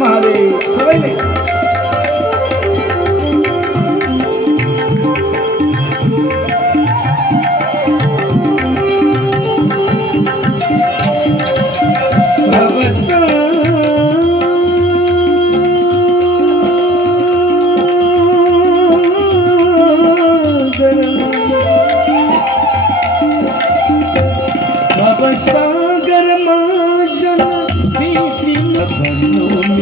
ચાલ મહાદેવ સવાઈ માં જન પી પી ન